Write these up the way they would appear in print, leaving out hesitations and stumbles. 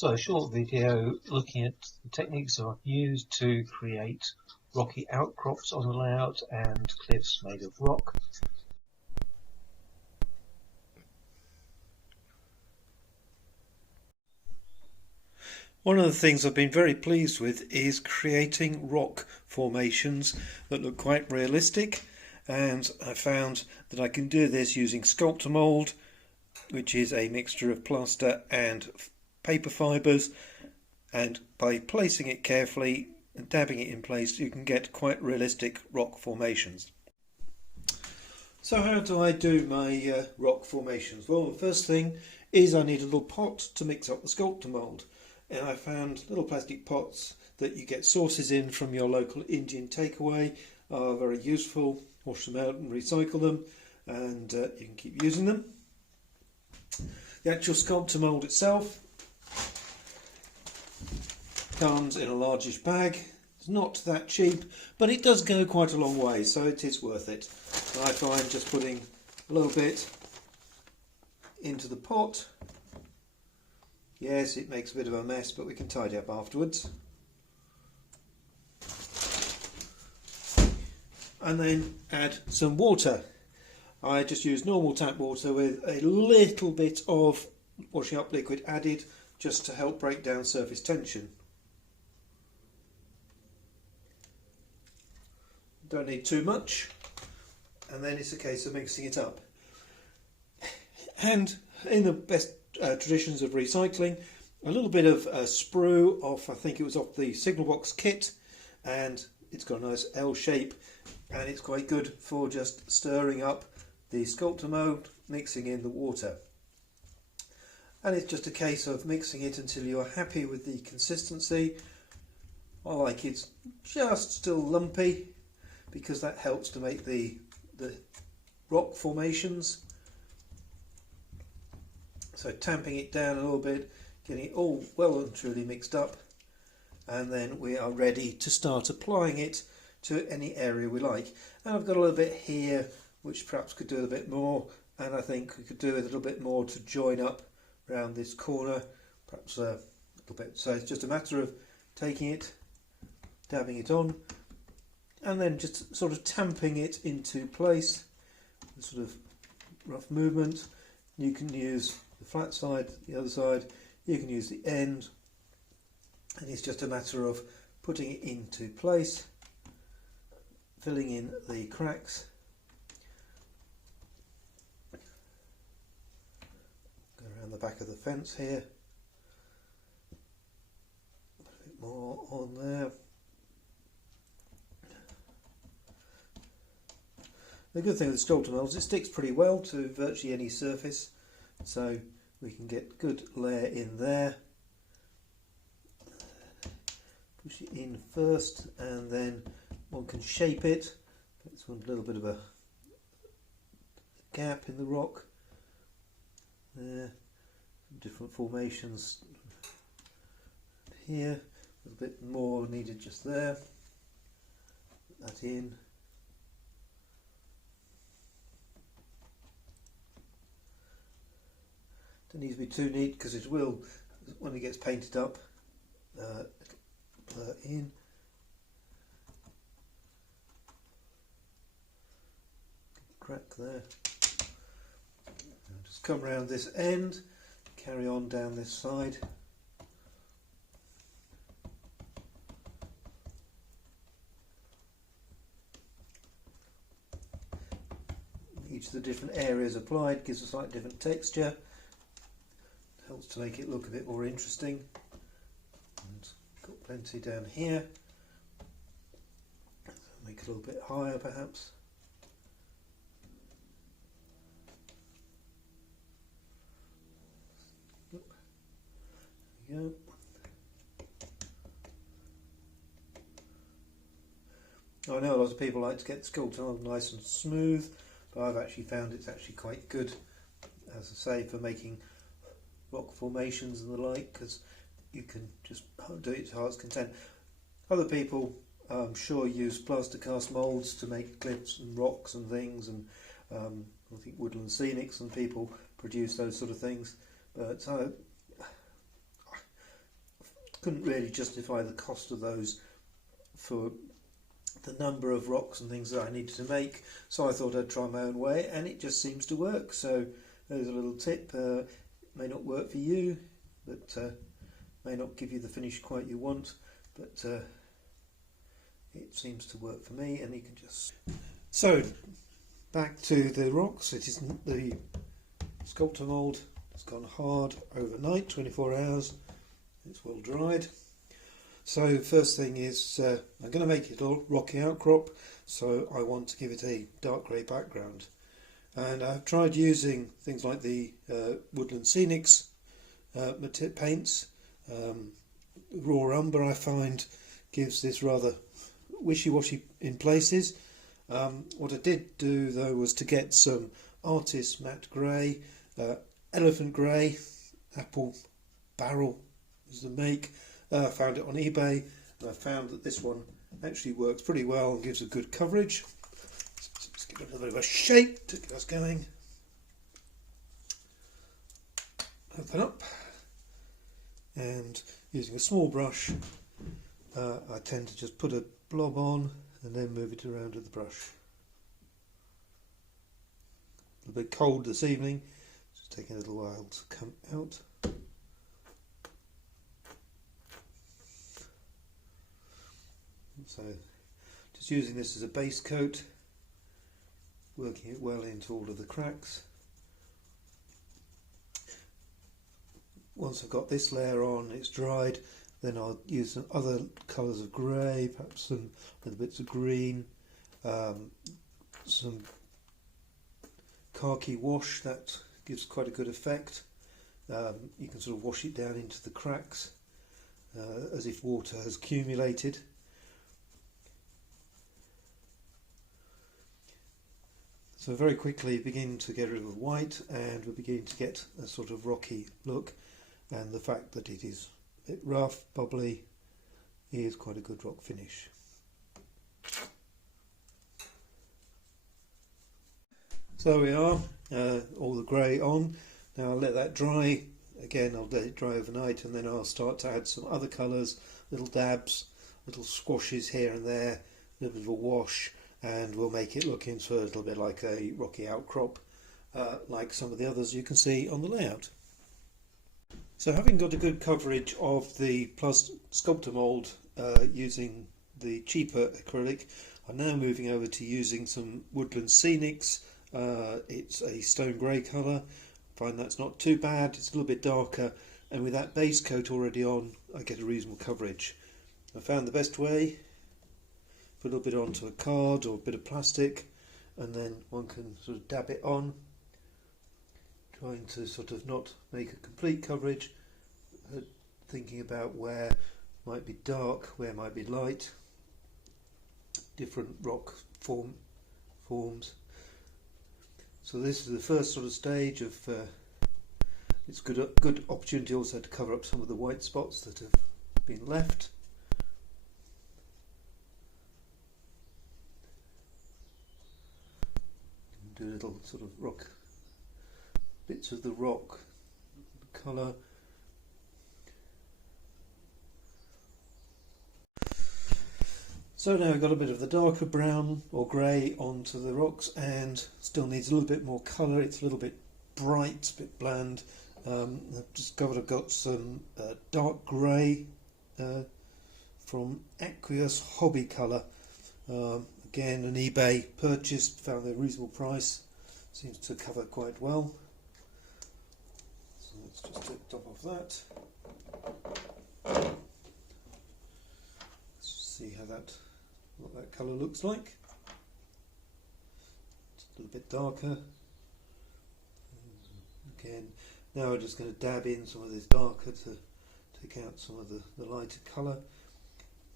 So a short video looking at the techniques that I've used to create rocky outcrops on the layout and cliffs made of rock. One of the things I've been very pleased with is creating rock formations that look quite realistic, and I found that I can do this using Sculptamould, which is a mixture of plaster and paper fibres, and by placing it carefully and dabbing it in place you can get quite realistic rock formations. So how do I do my rock formations? Well, the first thing is I need a little pot to mix up the Sculptamould, and I found little plastic pots that you get sauces in from your local Indian takeaway are very useful. Wash them out and recycle them, and you can keep using them. The actual Sculptamould itself comes in a largish bag. It's not that cheap, but it does go quite a long way, so it is worth it. I find just putting a little bit into the pot. Yes, it makes a bit of a mess, but we can tidy up afterwards. And then add some water. I just use normal tap water with a little bit of washing up liquid added, just to help break down surface tension. Don't need too much, and then it's a case of mixing it up. And in the best traditions of recycling, a little bit of spru off, I think it was off the Signal Box kit, and it's got a nice L shape, and it's quite good for just stirring up the Sculptamould, mixing in the water. And it's just a case of mixing it until you are happy with the consistency. I like it just still lumpy, because that helps to make the rock formations. So tamping it down a little bit, getting it all well and truly mixed up, and then we are ready to start applying it to any area we like. And I've got a little bit here which perhaps could do a bit more, and I think we could do a little bit more to join up around this corner, perhaps a little bit. So it's just a matter of taking it, dabbing it on, and then just sort of tamping it into place. A sort of rough movement. You can use the flat side, the other side, you can use the end, and it's just a matter of putting it into place, filling in the cracks. Go around the back of the fence here, put a bit more on there. The good thing with the Sculptamould is it sticks pretty well to virtually any surface, so we can get good layer in there. Push it in first, and then one can shape it. It's one little bit of a gap in the rock there. Some different formations here. A little bit more needed just there. Put that in. Don't need to be too neat, because it will, when it gets painted up, it'll blur in. Crack there. And just come around this end, carry on down this side. Each of the different areas applied gives a slightly different texture. Helps to make it look a bit more interesting. And got plenty down here. Make it a little bit higher perhaps. There we go. I know a lot of people like to get the Sculptamould nice and smooth, but I've actually found it's actually quite good, as I say, for making rock formations and the like, because you can just do it to heart's content. Other people, I'm sure, use plaster cast moulds to make cliffs and rocks and things, and I think Woodland Scenics and people produce those sort of things. But couldn't really justify the cost of those for the number of rocks and things that I needed to make, so I thought I'd try my own way, and it just seems to work. So there's a little tip. May not work for you, but may not give you the finish quite you want, but it seems to work for me. And you can just... So back to the rocks. It isn't the Sculptamould. It's gone hard overnight, 24 hours. It's well dried. So first thing is I'm going to make it a rocky outcrop, so I want to give it a dark grey background. And I've tried using things like the Woodland Scenics paints. Raw umber, I find, gives this rather wishy-washy in places. What I did do though was to get some artist matte grey, elephant grey, apple barrel is the make. I found it on eBay, and I found that this one actually works pretty well and gives a good coverage. So let's give it a little bit of a shake to get us going. Open up, and using a small brush, I tend to just put a blob on and then move it around with the brush. A little bit cold this evening, it's taking a little while to come out. So just using this as a base coat, working it well into all of the cracks. Once I've got this layer on, it's dried, then I'll use some other colours of grey, perhaps some little bits of green, some khaki wash, that gives quite a good effect. You can sort of wash it down into the cracks as if water has accumulated. So very quickly begin to get rid of the white, and we begin to get a sort of rocky look, and the fact that it is a bit rough, bubbly, is quite a good rock finish. So we are, all the grey on. Now I'll let that dry. Again, I'll let it dry overnight, and then I'll start to add some other colours, little dabs, little squashes here and there, a little bit of a wash, and we'll make it look into a little bit like a rocky outcrop, like some of the others you can see on the layout. So having got a good coverage of the plus Sculptamould using the cheaper acrylic, I'm now moving over to using some Woodland Scenics. It's a stone grey colour. I find that's not too bad, it's a little bit darker, and with that base coat already on, I get a reasonable coverage. I found the best way: put a little bit onto a card or a bit of plastic, and then one can sort of dab it on, trying to sort of not make a complete coverage, thinking about where might be dark, where might be light, different rock forms. So this is the first sort of stage of it's good opportunity also to cover up some of the white spots that have been left. Do little sort of rock bits of the rock colour. So now I've got a bit of the darker brown or grey onto the rocks, and still needs a little bit more colour. It's a little bit bright, a bit bland. I've discovered I've got some dark grey from Aqueous Hobby Colour. Again, an eBay purchase, found a reasonable price, seems to cover quite well. So let's just take the top off that. Let's see what that colour looks like. It's a little bit darker. Again, now we're just going to dab in some of this darker to take out some of the lighter colour.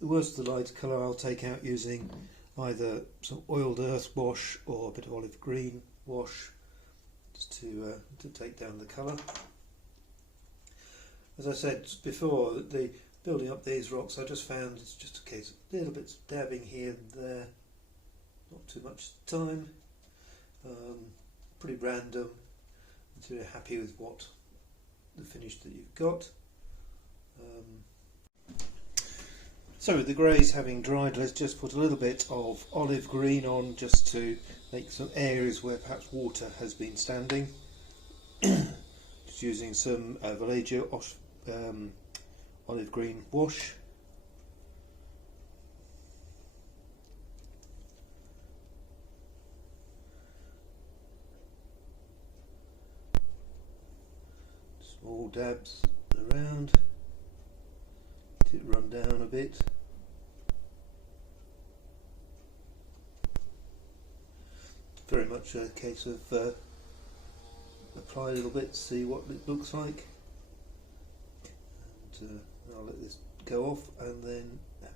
The worst of the lighter colour I'll take out using either some oiled earth wash or a bit of olive green wash, just to take down the colour. As I said before, the building up these rocks, I just found it's just a case of little bits of dabbing here and there, not too much time, pretty random, until you're happy with what the finish that you've got. So with the greys having dried, let's just put a little bit of olive green on, just to make some areas where perhaps water has been standing. Just using some Vallejo olive green wash. Small dabs around, let it run down a bit. Very much a case of apply a little bit, see what it looks like, and I'll let this go off and then have